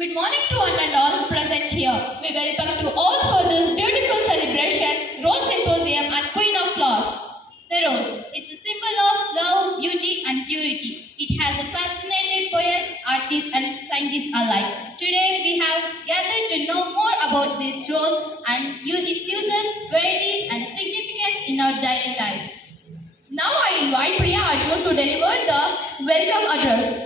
Good morning to one and all present here. We welcome to all for this beautiful celebration, Rose Symposium and Queen of Flowers. The rose, it's a symbol of love, beauty and purity. It has fascinated poets, artists and scientists alike. Today we have gathered to know more about this rose and its uses, varieties and significance in our daily life. Now I invite Priya Arjun to deliver the welcome address.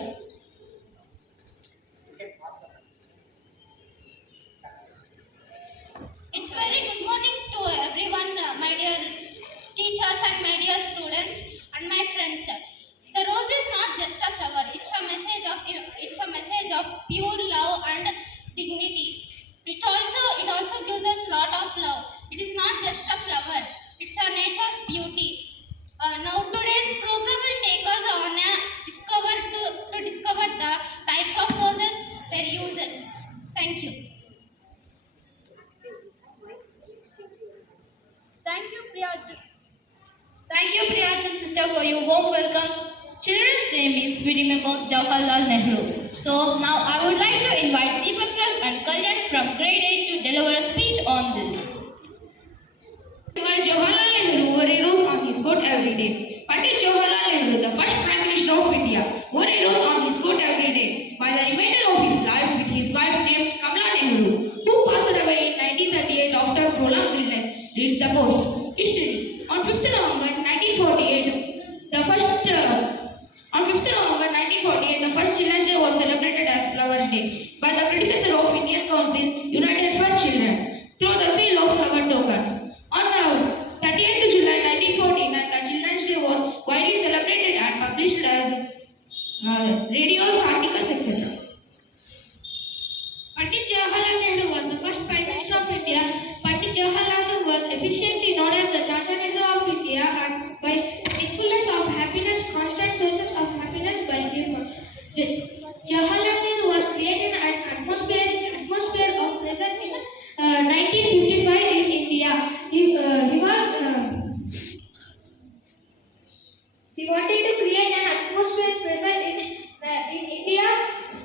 It's very good morning to everyone, my dear teachers and my dear students and my friends. The rose is not just a flower; it's a message of pure love and dignity. It also gives us lot of love. It is not just a flower; it's a nature's beauty. Now today's program will take us on a to discover the types of roses, their uses. Thank you. Thank you, Priya. Thank you, Priya sister, for your warm welcome. Children's Day means we remember Jawaharlal Nehru. So now I would like to invite Deepak Raj and Kalyan from grade 8 to deliver a speech on this. While Jawaharlal Nehru wore a rose on his coat every day. Pandit Jawaharlal Nehru, the first Prime Minister of India, wore a rose on his coat every day. By the remainder of his life with his wife named Kamala Nehru, who passed away in 1938 after prolonged illness, reads the post. History. On 5th November 1948, the first Children's Day was celebrated as Flower Day by the predecessor of Indian Council, United for Children, through the sale of flower tokens. On 30th July 1949, the Children's Day was widely celebrated and published as radios, articles, etc. Pandit Jawaharlal Nehru was the first Prime Minister of India. Pandit Jawaharlal Nehru was efficiently known as the Chacha Nehru of India and by fullness of happiness, constant sources of happiness by him. Jawaharlal Nehru was created an atmosphere of present in 1955 in India. He wanted to create an atmosphere present in India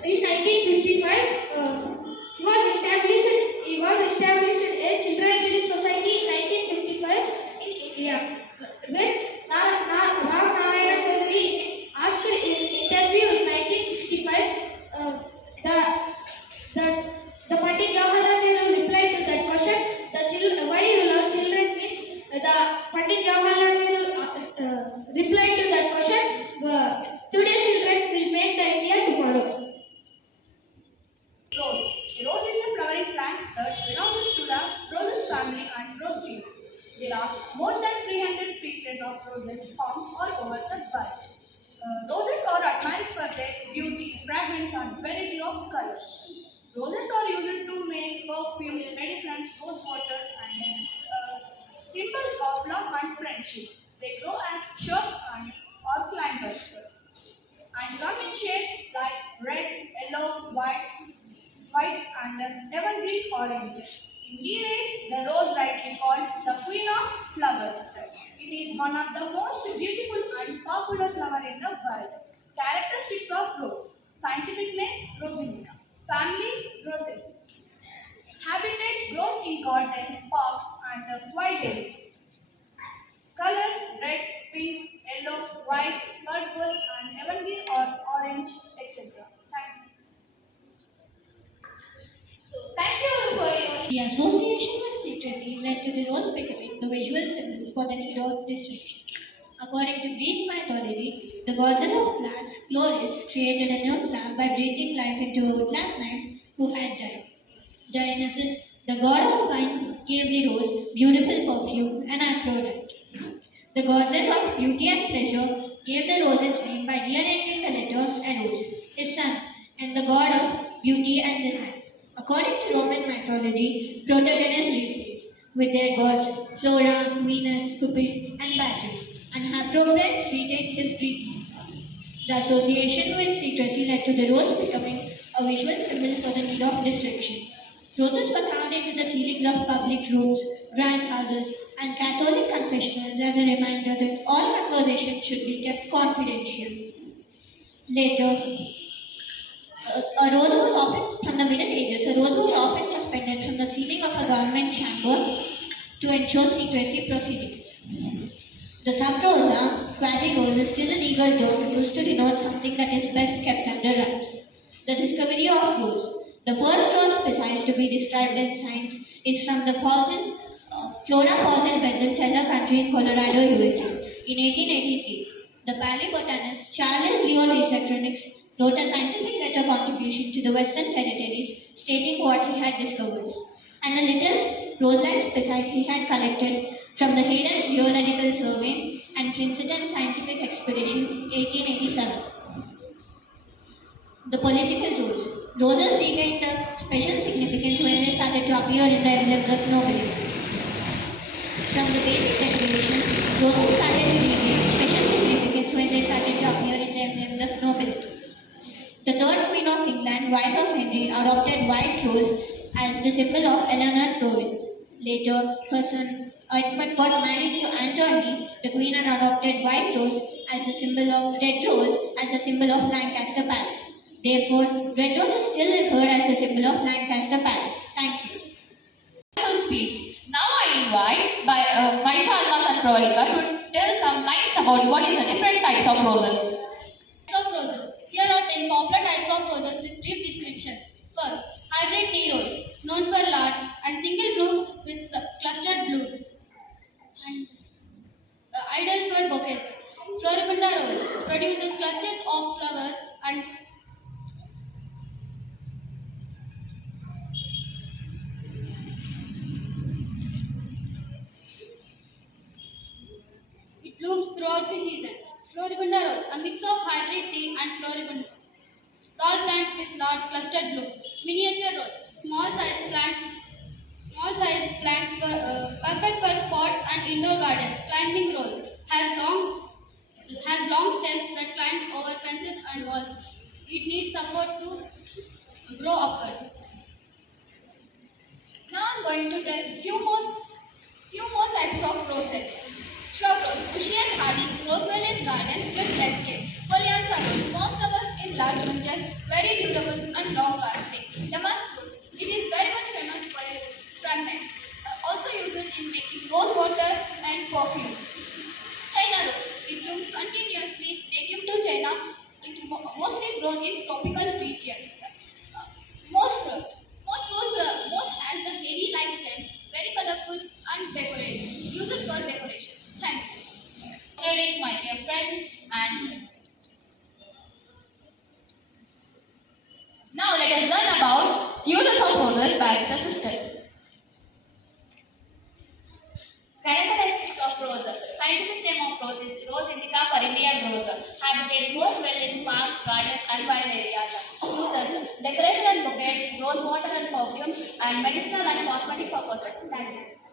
in 1955. He was established a children film society in 1955 in India. When Ram Narayana Chaudhary asked in an interview in 1965, the Pandit Jawaharlal Nehru replied to that question. Why you love children means the Pandit Jawaharlal Nehru replied to that question. Today children will make the India tomorrow. Rose. A rose is a flowering plant that belongs to the roses family and rose genus. There are more than 300 species of roses found all over the world. Roses are admired for their beauty, fragrance and variety of colors. Roses are used to make perfumes, medicines, rose water and symbols of love and friendship. They grow as shrubs and or climbers and come in shades like red, yellow, white and evergreen orange. Indeed, the rose rightly called the queen of flowers. It is one of the most beautiful and popular flower in the world. Characteristics of rose. Scientific name Rosinita. Family roses. Habitat grows in gardens, parks and wide areas. Colors red, pink, yellow, white, purple and evergreen or orange, etc. Thank you. Thank you for your. The association with citrusy led to the rose becoming the visual symbol for the need of distinction. According to Greek mythology, the goddess of plants, Chloris, created a new plant by breathing life into a plant nymph who had died. Dionysus, the god of wine, gave the rose beautiful perfume and Aphrodite. The goddess of beauty and pleasure gave the rose its name by rearranging the letter Eros, his son, and the god of beauty and design. According to Roman mythology, protagonists replaced with their gods Flora, Venus, Cupid, and Bacchus, and Haplobrands retained his Greek name. The association with citrusy led to the rose becoming a visual symbol for the need of distinction. Roses were carved into the ceilings of public rooms, grand houses, and Catholic confessionals as a reminder that all conversations should be kept confidential. Later, A rose was often, from the Middle Ages, a rose was often suspended from the ceiling of a government chamber to ensure secrecy proceedings. The sub rosa, quasi rose, is still a legal term used to denote something that is best kept under wraps. The discovery of rose. The first rose species to be described in science is from the flora fossil beds in Teller Country in Colorado, USA. In 1883, the paleobotanist Charles Leo Electronics wrote a scientific letter contribution to the Western Territories stating what he had discovered and the latest rose-like species he had collected from the Hayden's Geological Survey and Princeton Scientific Expedition 1887. The political rose. Roses regained a special significance when they started to appear in the emblems of nobility. From the basic decorations, roses started to regain special significance when they started to appear in the emblems of nobility. The third Queen of England, wife of Henry, adopted white rose as the symbol of Eleanor Province. Later, her son Edmund got married to Anthony, the Queen, and adopted white rose as the symbol of red rose as the symbol of Lancaster Palace. Therefore, red rose is still referred as the symbol of Lancaster Palace. Thank you. Wonderful speech. Now I invite Maisha Almas and Pravalika to tell some lines about what is the different types of roses. Types of roses. Here are 10 popular types of roses with brief descriptions. First, hybrid tea rose, known for large and single blooms with clustered bloom, and ideal for bouquets. Floribunda rose produces clusters of flowers and it blooms throughout the season. Floribunda rose, a mix of hybrid tea and floribunda. Tall plants with large clustered blooms. Miniature rose, small sized plants perfect for pots and indoor gardens. Climbing rose has long stems that climbs over fences and walls. It needs support to grow upward. Now I'm going to tell few more types of roses. Shrub rose, bushy and hardy, grows well in gardens with less care. Polyantha rose, small flowers in large bunches, very durable and long lasting. Damask rose, it is very much famous for its fragrance, also used in making rose water and perfumes. China rose, it blooms continuously, native to China. It is mostly grown in tropical regions. Most has the hairy-like stems, very colorful and decorated, used for decoration. Thank you. Reading, my dear friends, and now let us learn about uses of roses by the system. Characteristics of rose. Scientific name of rose is Rose indica for Indian rose. Habitat grows well in parks, gardens, and wild areas. Uses decoration and bouquets, rose water and perfume, and medicinal and cosmetic purposes. Thank you.